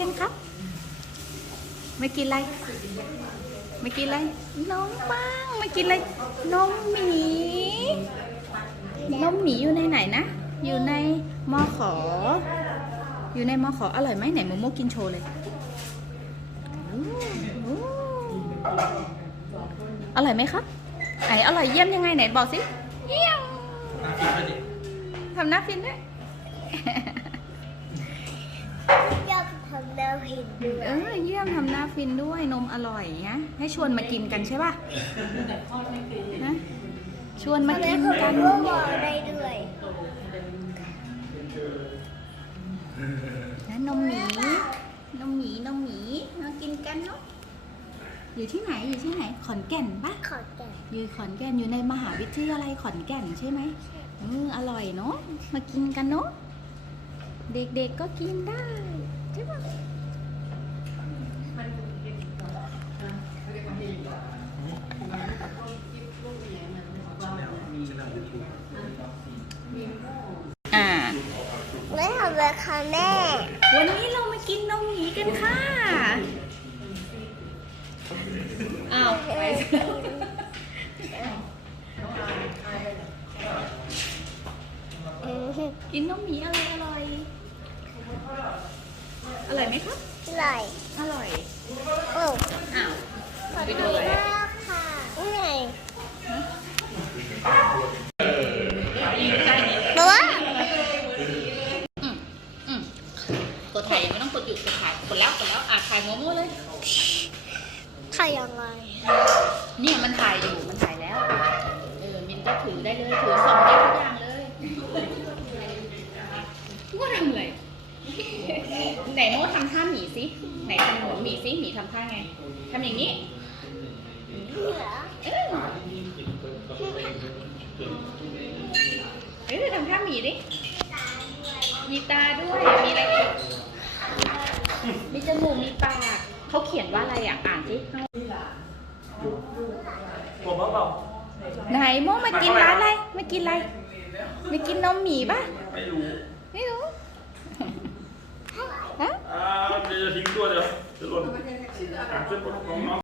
กันครับ ไม่กินอะไร ไม่กินอะไร น้องบ้างไม่กินอะไรนมหมีนมหมีอยู่ในไหนนะ อยู่ในมอขอ อยู่ในมอขออร่อยไหมไหนโมโมกินโชว์เลยอู้อู้อร่อยไหมครับไหนอร่อยเยี่ยมยังไงไหนบอกสิ เยี่ยมทำหน้าฟินด้วยอย เออเยี่ยมทำหน้าฟินด้วยนมอร่อยนะให้ชวนมากินกันใช่ป่ะฮะชวนมาทำไมกินเขากันพูดว่าได้ด้วยนะนมหมีนมหมีนมหมีมากินกันเนาะอยู่ที่ไหนอยู่ที่ไหน ขอนแก่นปะขอแก่อยู่ขอนแก่นอยู่ในมหาวิทยาลัยขอนแก่นใช่ไหมอืมอร่อยเนาะมากินกันเนาะเด็กๆก็กินได้ใช่ปะ อ่า ไม่ทำเลยค่ะแม่ วันนี้เรามากินนมหมีกันค่ะอ้าวไปกินนมหมีอร่อยอร่อยอร่อยไหมครับ อร่อย อร่อยโอ้อ้าวขอบไปคุดูณอะไร มากค่ะไง ใกล้นี้ บอกว่า อืมอืมกดถ่ายไม่ต้องกดหยุดกด ถ่ายกดแล้วกดแล้วอะถ่ายโมโม่เลย ถ่ายยังไง เนี่ยมันถ่ายอยู่ มันถ่ายแล้ว เออ มินก็ถือได้เลย ถือส่งได้ทุกอย่างเลยว่าทำอะไรไหนโมทำท่าหมีสิ ไหนทำหมูหมีสิ หมีทำท่าไงทำอย่างนี้เหรอเออเอ้ยทำท่าหมีดิ มีตาด้วย มีอะไรอีกมี จมูกมีปากเขาเขียนว่าอะไรอะ อ่านสิข้างผมว่าเปล่าไหนโมมากินร้านอะไรมากินอะไรมากินนมหมีป่ะไม่รู้ไม่รู้ฮะ อ่าเดี๋ยวจะทิ้งตัวเดี๋ยวจะหล่นอะช่วยปลดของน้อง